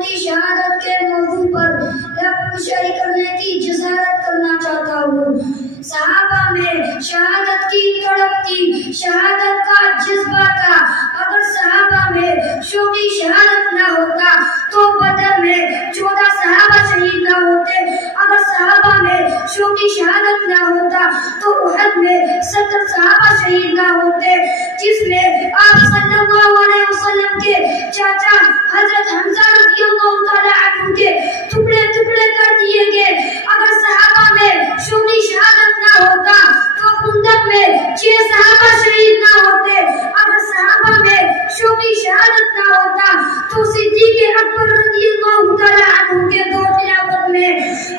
چھوٹی شہادت کے موضوع پر گفتگو کرنے کی جسارت کرنا چاہتا ہوں۔ صحابہ میں شہادت کی تڑپ تھی، شہادت کا جذبہ تھا۔ اگر صحابہ میں چھوٹی شہادت نہ ہوتا تو بدر میں 14 صحابہ شہید نہ ہوتے۔ اگر صحابہ میں چھوٹی شہادت نہ ہوتا تو احد میں 70 صحابہ شہید نہ ہوتے، جس میں آپ صلی اللہ علیہ وسلم کے چاچا حضرت حمزہ رضی اللہ تعالی عنہ کے ٹکڑے ٹکڑے کر دیے گئے۔ اگر صحابہ میں چھوٹی شہادت نہ ہوتا تو خندق میں 6 صحابہ شہید نہ ہوتے۔ اگر صحابہ میں چھوٹی شہادت نہ ہوتا تو صدیق اکبر رضی اللہ تعالی عنہ کے دور خلافت میں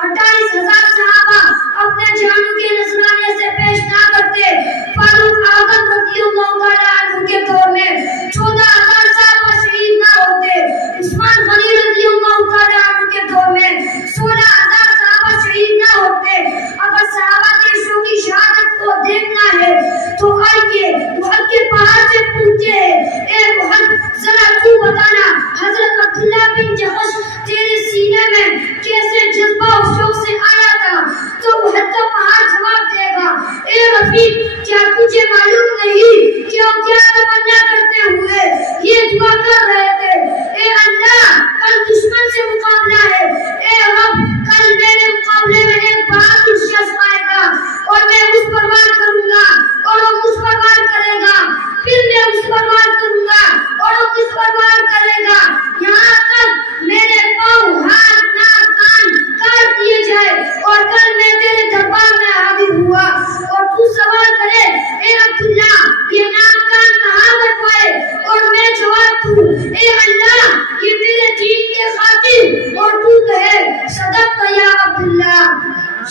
28,000 صحابہ اپنے جانوں کے نذرانے سے پیش نہ کرتے۔ فاروق اعظم رضی اللہ تعالی عنہ کے دور میں 14,000 صحابہ شہید نہ ہوتے۔ عثمان غنی رضی اللہ تعالی عنہ کے دور میں 16,000 صحابہ شہید نہ ہوتے۔ اگر صحابہ کی چھوٹی شہادت کو دیکھنا ہے تو آئیے احد کے پہاڑ سے پوچھتے ہیں، اے احد ذرا تو بتانا حضرت عبداللہ بن جحش تیرے سینے میں کیسے جذبہ و شوق سے آیا تھا؟ تو احد کا پہاڑ جواب دے گا، اے رفیق کیا تجھے معلوم نہیں کہ ہم کیا تمنا کرتے ہوئے یہ دعا کر رہے تھے؟ اے اللہ کل دشمن سے مقابلہ ہے، اے رب کل میرے مقابلے میں ایک بہادر شخص آئے گا اور میں اس پر وار کروں گا اور وہ مجھ پر وار کرے گا، پھر میں اس پر وار کروں گا اور وہ مجھ پر وار کرے گا، یہاں تک میرے پاؤں ہاتھ ناک کان کاٹ دیے جائے اور کل میں تیرے دربار میں حاضر ہوا اور تو سوال کرے، اے عبداللہ یہ ناک کان کہاں کٹوائے اور میں جواب دوں، اے اللہ یہ میرے دین کے خاطر، اور تو کہے صدقت یا عبداللہ۔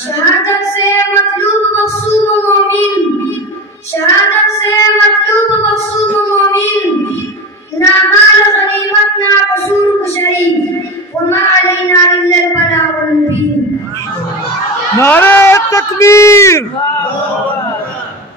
شہادت سے مطلوب مقصود و مومن، شہادت سے مطلوب مقصود و مومن، نہ مال غنیمت نہ قصور کشائی، وما علینا الا البلاغ المبین۔ نعرہ تکبیر!